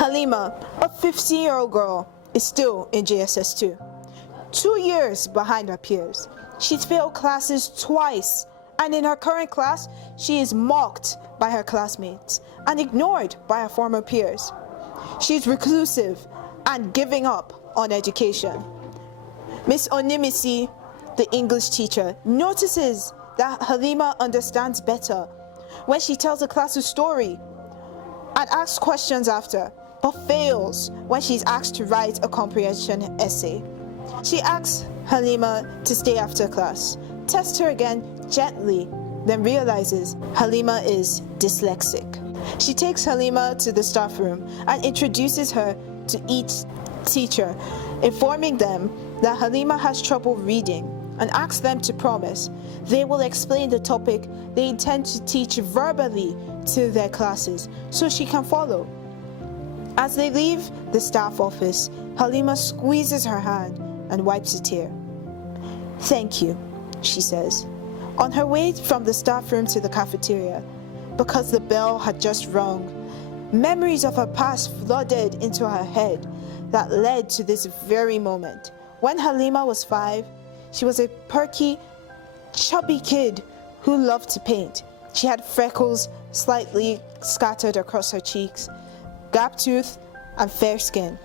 Halima, a 15-year-old girl, is still in JSS 2. 2 years behind her peers. She's failed classes twice, and in her current class, she is mocked by her classmates and ignored by her former peers. She's reclusive and giving up on education. Miss Onimisi, the English teacher, notices that Halima understands better when she tells the class a story and asks questions after, but fails when she's asked to write a comprehension essay. She asks Halima to stay after class, tests her again gently, then realizes Halima is dyslexic. She takes Halima to the staff room and introduces her to each teacher, informing them that Halima has trouble reading and asks them to promise they will explain the topic they intend to teach verbally to their classes so she can follow. As they leave the staff office, Halima squeezes her hand and wipes a tear. "Thank you," she says, on her way from the staff room to the cafeteria. Because the bell had just rung, memories of her past flooded into her head that led to this very moment. When Halima was 5, she was a perky, chubby kid who loved to paint. She had freckles slightly scattered across her cheeks, gap tooth, and fair skin.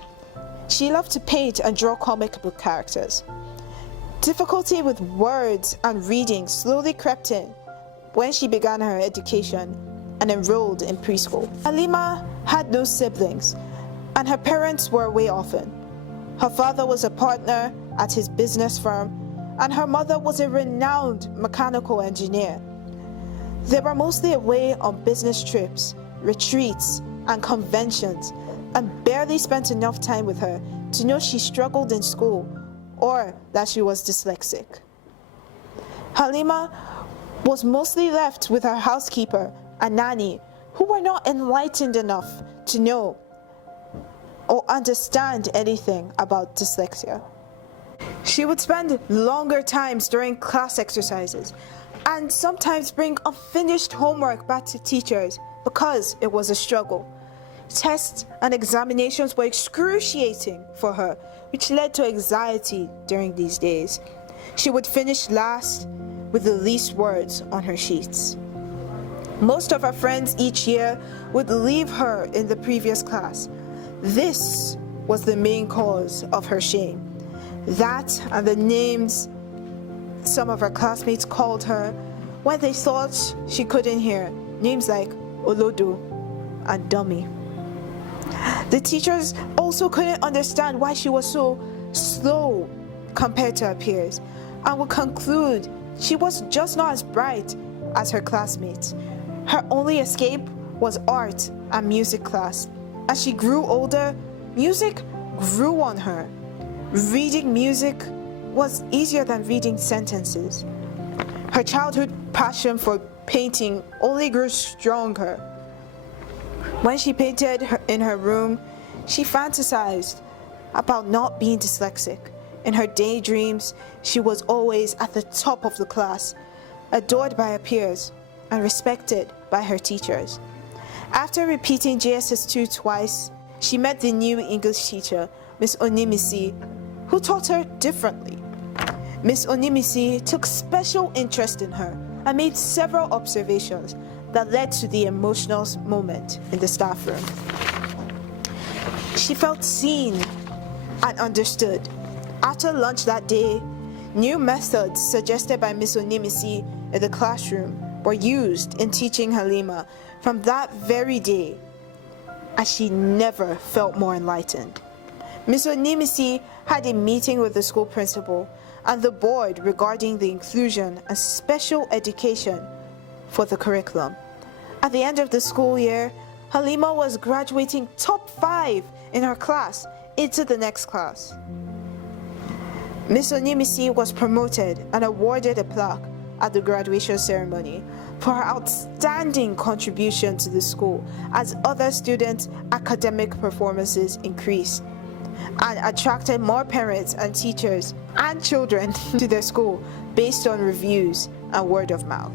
She loved to paint and draw comic book characters. Difficulty with words and reading slowly crept in when she began her education and enrolled in preschool. Halima had no siblings, and her parents were away often. Her father was a partner at his business firm, and her mother was a renowned mechanical engineer. They were mostly away on business trips, retreats, and conventions, and barely spent enough time with her to know she struggled in school or that she was dyslexic. Halima was mostly left with her housekeeper and nanny, who were not enlightened enough to know or understand anything about dyslexia. She would spend longer times during class exercises and sometimes bring unfinished homework back to teachers because it was a struggle. Tests and examinations were excruciating for her, which led to anxiety during these days. She would finish last with the least words on her sheets. Most of her friends each year would leave her in the previous class. This was the main cause of her shame. That and the names some of her classmates called her when they thought she couldn't hear, names like Olodo and Dummy. The teachers also couldn't understand why she was so slow compared to her peers and would conclude she was just not as bright as her classmates. Her only escape was art and music class. As she grew older, music grew on her. Reading music was easier than reading sentences. Her childhood passion for painting only grew stronger. When she painted in her room, she fantasized about not being dyslexic. In her daydreams, she was always at the top of the class, adored by her peers and respected by her teachers. After repeating JSS 2 twice, she met the new English teacher, Miss Onimisi, who taught her differently. Miss Onimisi took special interest in her and made several observations that led to the emotional moment in the staff room. She felt seen and understood. After lunch that day, new methods suggested by Miss Onimisi in the classroom were used in teaching Halima from that very day, and she never felt more enlightened. Miss Onimisi had a meeting with the school principal and the board regarding the inclusion and special education for the curriculum. At the end of the school year, Halima was graduating top 5 in her class into the next class. Miss Onimisi was promoted and awarded a plaque at the graduation ceremony for her outstanding contribution to the school as other students' academic performances increased and attracted more parents and teachers and children to their school based on reviews and word of mouth.